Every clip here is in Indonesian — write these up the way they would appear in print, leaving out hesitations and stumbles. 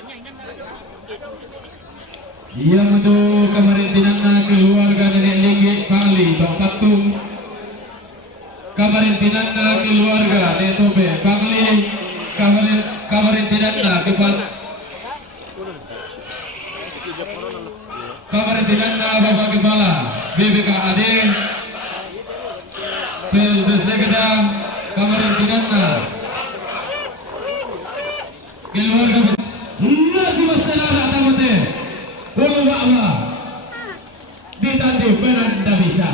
Ia menuju kamarintinanna keluarga nenek Linggi Kali Tok Patung. Kamarintinanna keluarga Nenek Tobe Kali. Kamarintinanna kepala. Kamarintinanna Bapak Kepala BPKAD Peldesekda. Kamarintinanna keluarga lagi masyarakat tamate bulu bakwa ditandi penanda bisa.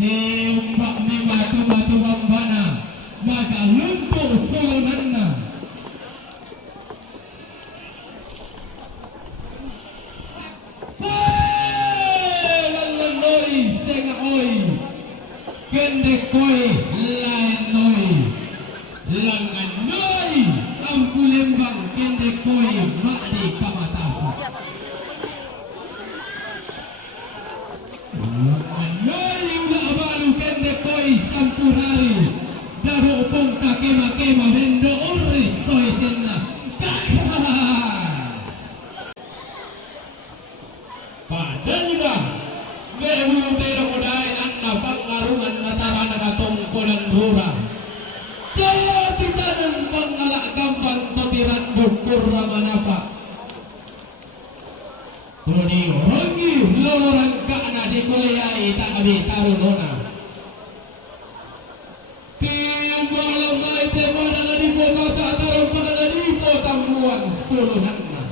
Timbak mi batu-batu bambana maka luntur sulunanna. Langanoi sengaoi kendekoi lainoi langanoi ampulembang kendekoi makdi kamatasa. Langanoi ulah baru kendekoi sampurari daro upong kakema-kema vendo uris soy senna padanya gaya pero kodain anna pangarungan matara nagatongkolan rura katitanan pangalak gampang totiran bukur ramanapa tuni rongi loloran kakna di kuliah tak kabi tarunona timbalang may temana na di po masa tarong para na di po tambuang sulunanna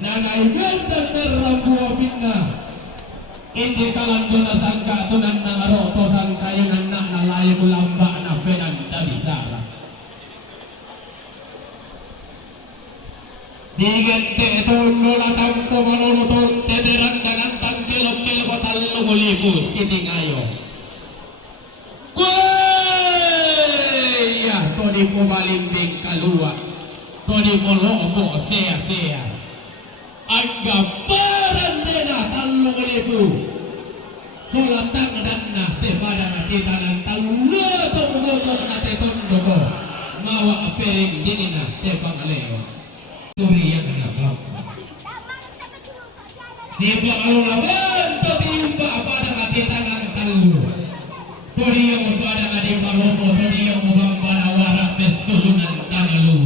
nanay mentan merrambuwa fitna hindi kalanjo na sangka tunan na ngaroto sangka yun na nalayo lamba na penanda bisara digente ito lulatang ko malulutong teberang dengan tangkilok-kilok o talong ulipos sini ngayo kuya to di po balimbing kalua to di po lomo sea-sea agaparan nena talong ulipos sulatang dan na tepada na titanan talutong ulupok na titondo ko mawa apering dinin na tepang aleo turi yang nakap siapa kalau laban tetiumba pada katitangan talu turi yang pada kadi malopo turi yang mubang pada warak pesulunan kanalu